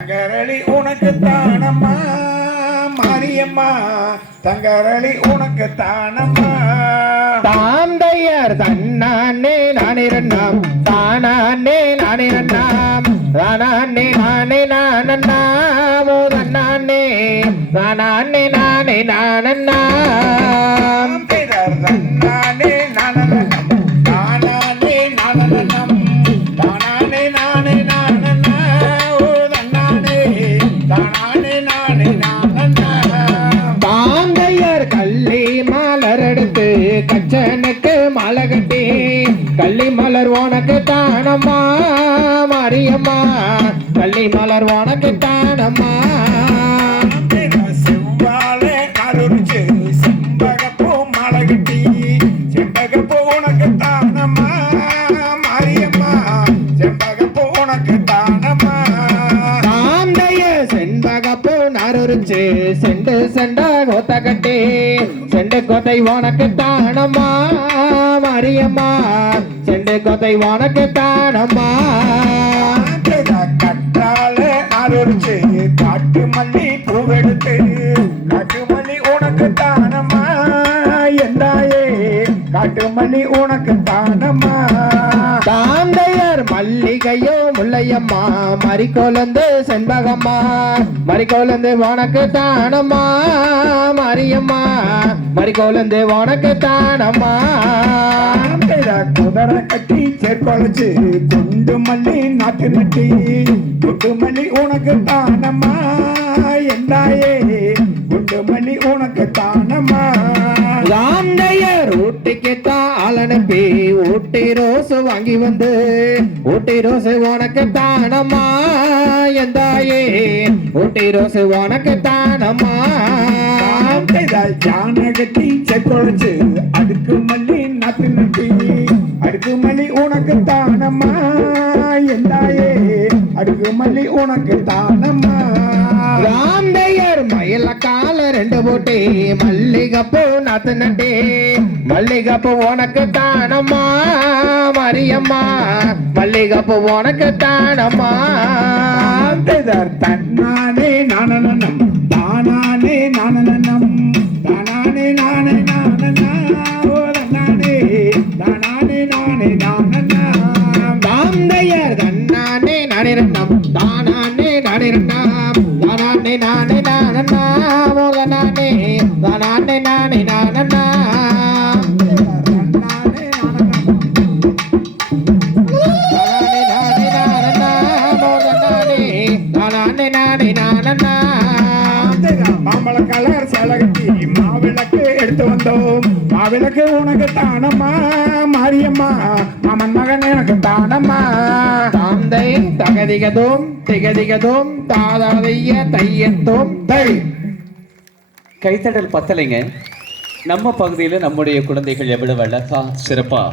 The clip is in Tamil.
தங்கரளி உனக்கு தானம்மா. மாரியம்மா தங்கரளி உனக்கு தானம்மா. தாந்தையர் தன்னானே நானிரண்ணாம் தானானே நானிரண்ணாம் தானானே நானே நானண்ணாமோ தன்னானே தானானே நானே நானண்ணாம் பிறர் தன்னானே நனனம். தானானே நனனம். கள்ளி மலர் உனக்கு தானம்மா மரியம்மா. கள்ளி மலர் உனக்கு தானம்மா. உனக்கு தானம்மா மாரியம்மா. செம்பகப்பூ உனக்கு நருச்சு செண்டு செண்ட கோத்த கட்டி. செண்டு கோத்தை உனக்கு தானம்மா மரியம்மா. செண்டு கோத்தை உனக்கு தானம்மா. கற்றால அருள்ச்சு காட்டு மல்லி பூவெடுத்து மல்லி உனக்கு தானம்மா. தாந்தையர் மல்லிகையோ முல்லையம்மா. மறிக்கொலந்து செண்பகம்மா. மறிக்கொலந்து உனக்கு தானம்மா. மாரியம்மா மறிக்கொலந்து உனக்கு தானம்மா. குதிரை கட்டி சேர்க்கொழைச்சு குண்டு மல்லி நாட்டு நட்டி. குண்டு மல்லி உனக்கு தானம்மா. எந்தாயே குண்டு மல்லி உனக்கு தானம்மா. அனுப்பி ஊட்டி ரோஸ் வாங்கி வந்து ஊட்டி ரோஸ் உனக்கு தானம்மா எந்தாயே ஊட்டி ரோஸ் உனக்கு தானம்மா. ஜானகத்தி சேர்க்கொழைச்சு அடுக்கு மல்லி நாட்டு நட்டி அடுக்கு மல்லி உனக்கு தானம்மா எந்தாயே அடுக்கு மல்லி உனக்கு தானம்மா. ராந்தையர் மயில கால ரெண்டு போட்டி மல்லிகப்பூ நாத்து நட்டி மல்லிகப்பூ உனக்கு தானம்மா மரியம்மா. மல்லிகப்பூ உனக்கு தானம்மா. தன்னானே நானனம் தானானே நானனம் தானானே நானே நானனா. ஓ தன்னானே தானானே நானே நானே நானண்ணா மோகனானே தானானே நானே நானண்ணா தானானே நானே நானண்ணா. மோகனானே தானானே நானே நானண்ணா. மாம்பழ கலர் சேலகத்தி மாவிளக்கு எடுத்து வந்தோம் மாவிளக்கு உனக்கு தானம்மா மாரியம்மா மாமன் மகன் எனக்கு தானம்மா தகதிகதும் திகதிகதும் தாதாதைய தையத்தும் தை. கைத்தடல் பத்தலைங்க. நம்ம பகுதியில் நம்முடைய குழந்தைகள் எவ்வளவு அழகா சிறப்பா